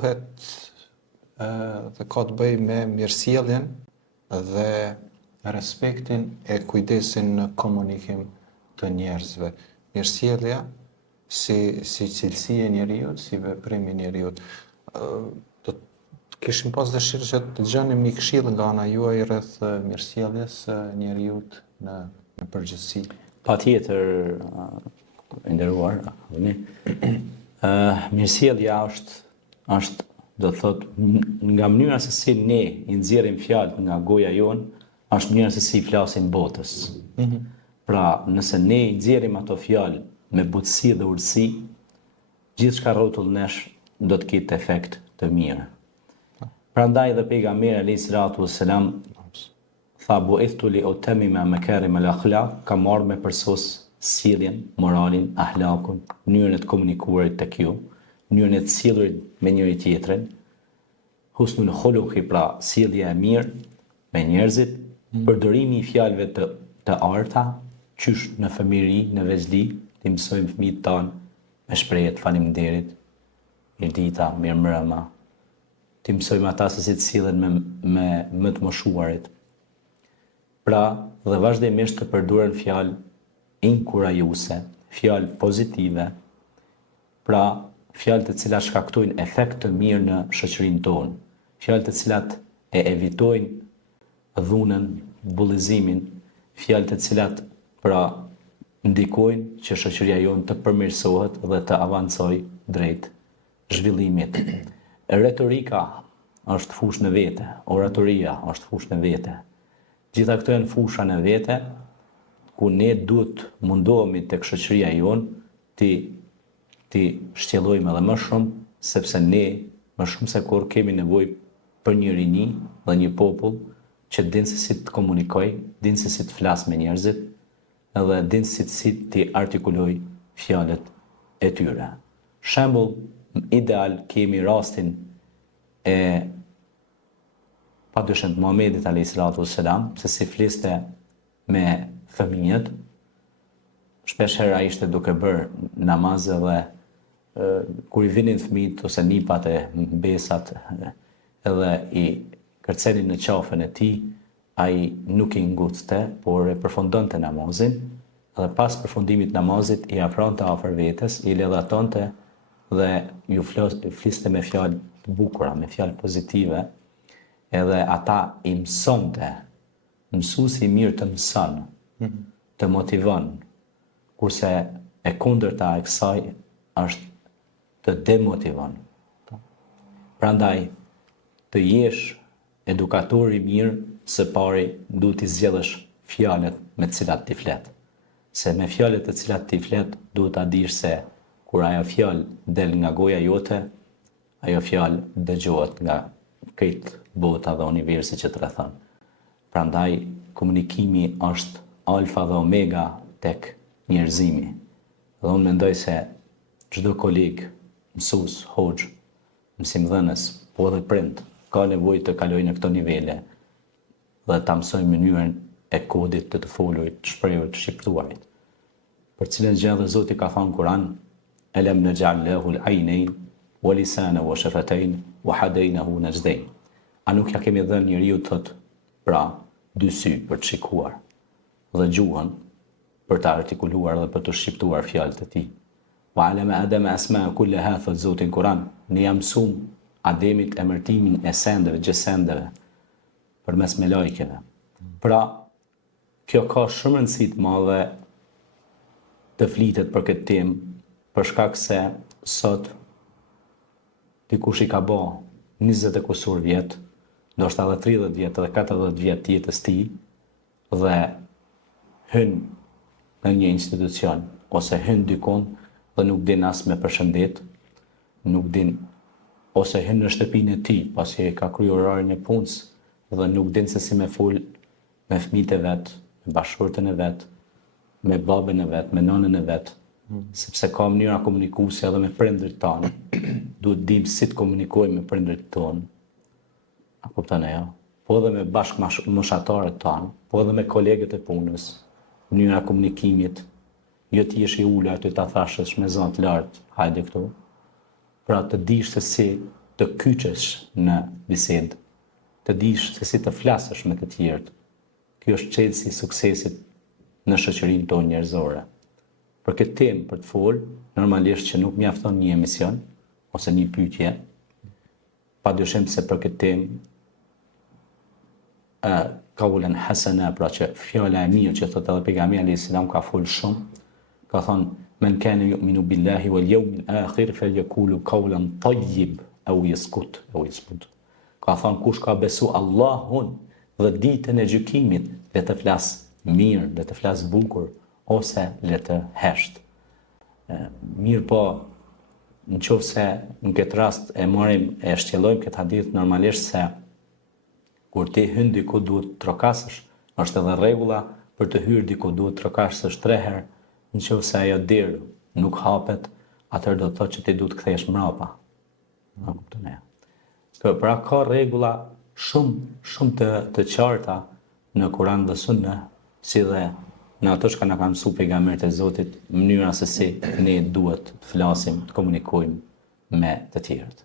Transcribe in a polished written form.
bëhet dhe ka të bëjë me mirësjelljen dhe respektin e kujdesin në komunikim të njerëzve. Mirësjellja si cilësi e njeriut, si veprim i njeriut. Do të kishim pas dëshirë që të dëgjonim një këshill nga ana juaj rreth mirësjelljes së njeriut në përgjithësi. Patjetër, e nderuar, mirësjellja është do të thotë nga mënyra se si ne i nxjerrim fjalët nga goja jonë, është mënyra se si flasin botës. Pra, nëse ne i nxjerrim ato fjalë me butësi dhe urtësi, gjithçka rrotull nesh do të ketë efekt të mirë. Prandaj dhe pejgamberi alayhis salatu wassalam tha bu'ithtu li utammima makarim al-akhlaq, ka marrë me përsos sjelljen, moralin, ahlakun, mënyrën e të komunikuarit tek ju, mënyrën e të sjellurit me njëri tjetrin, husnul khuluqi, pra sjellja e mirë me njerëzit, përdorimi i fjalëve të arta, qysh në fëmijëri, në veçdi, të mësojmë fëmijët tanë me shprehje të faleminderit, mirdita, mirëmbrëma, të mësojmë ata se si të sillen me më të moshuarit. Pra, dhe vazhdimisht të përdoren fjalë inkurajuese, fjalë pozitive, pra fjalë të cilat shkaktojnë efekt të mirë në shoqërinë tonë, fjalë të cilat e evitojnë dhunën, bullizimin, fjalë të cilat pra ndikojnë që shoqëria jonë të përmirësohet dhe të avancojë drejt zhvillimit. Retorika është fushë në vete, oratoria është fushë në vete. Gjitha këto janë fusha në vete, ku ne duhet mundohemi tek shoqëria jonë ti shtjellojmë edhe më shumë, sepse ne më shumë se kur kemi nevojë për një rini dhe një popull që dinë se si të komunikoj, dinë se si të flas me njerëzit, edhe dinë se si të artikuloj fjalët e tyre. Shembull ideal kemi rastin e padyshim të Muhamedit alayhis salatu wassalam, se si fliste me fëmijët. Shpesh herë ai ishte duke bërë namaz dhe kur i vinin fëmijët ose nipat e mbesat edhe i kërcenin në qafën e tij, ai nuk i ngucte, por e përfundonte namazin, dhe pas përfundimit namazit i afronte afër vetes, i ledhatonte dhe ju fliste me fjalë të bukura, me fjalë pozitive, edhe ata i mësonte. Mësuesi i mirë të mëson, të motivon, kurse e kundërta e kësaj është të demotivon. Prandaj, të jesh edukator i mirë, së pari duhet t'i zgjedhësh fjalët me të cilat ti flet. Se me fjalët të cilat ti flet, duhet ta dish se kur ajo fjalë del nga goja jote, ajo fjalë dëgjohet nga këtë bota dhe universi që të rrethon. Prandaj, komunikimi është alfa dhe omega tek njerëzimi. Dhe unë mendoj se çdo koleg, mësues, hoxh, mësimdhënës, po edhe prind, ka nevojë të kalojë në këto nivele dhe ta mësojë mënyrën e kodit të folurit, të shprehurit, të shqiptuarit. Për cilën gjë dhe Zoti ka thënë Kur'an, "Alam naj'al lahu al-'aynayn wa lisana wa shafatayn wa hadaynahu najdayn." A nuk ja kemi dhënë njeriu thot, pra, dy sy për të shikuar dhe gjuhën për të artikuluar dhe për të shqiptuar fjalët e tij. Wa 'allama Adama asma'a kullaha, thot Zoti në Kur'an, ne jam mësuar Ademit emërtimin e sendeve, gjësendeve, përmes me lajkeve. Pra, kjo ka shumë rëndësi të madhe të flitet për këtë temë, për shkak se sot dikush i ka bë 20 e kusur vjet, ndoshta edhe 30 vjet edhe 40 vjet të jetës tij dhe hyn në një institucion ose hyn dikon dhe nuk din as me përshëndet, nuk din ose hyn në shtëpinë e tij pasi e ka kryer orarin e punës dhe nuk din se si me fol me fëmijët e vet, me bashkëshortën e vet, me babën e vet, me nënën e vet, sepse ka mënyra komunikuese edhe me prindërit tanë. Duhet dim si të komunikojmë me prindërit tonë. A kupton ajo? Po edhe me bashkëmoshatarët tanë, po edhe me kolegët e punës, mënyra komunikimit, jo ti jesh i ulur aty ta thashësh me zon të lartë, hajde këtu. Pra të dish se si të kyçesh në bisedë, të dish se si të flasësh me të tjerët. Kjo është çelësi i suksesit në shoqërinë tonë njerëzore. Për këtë temë për të folë, normalisht që nuk mjafton një emision ose një pyetje, padyshim se për këtë temë kaulen hasana, pra që fjala e mirë që thotë edhe pejgamberi alayhis salam ka folë shumë, ka thonë men kana yu'minu billahi wal yawmil akhir falyaqulu qawlan tayyib aw yaskut. Ka thonë kush ka besu Allahun dhe ditën e gjykimit, le të flas mirë, le të flas bukur ose le të hesht. Mirë po, nëse në këtë rast e marrim e shtjellojmë këtë hadith normalisht se kur ti hyn diku duhet të trokasësh, është edhe rregulla për të hyrë diku duhet të trokasësh 3 herë, nëse ajo derë nuk hapet, atëherë do të thotë që ti duhet të kthehesh mbrapa. A kupton e? Pra ka rregulla shumë të qarta në Kur'an dhe Sunë, si dhe në ato që na kanë mësuar pejgamberët e Zotit, mënyra se si ne duhet të flasim, të komunikojmë me të tjerët.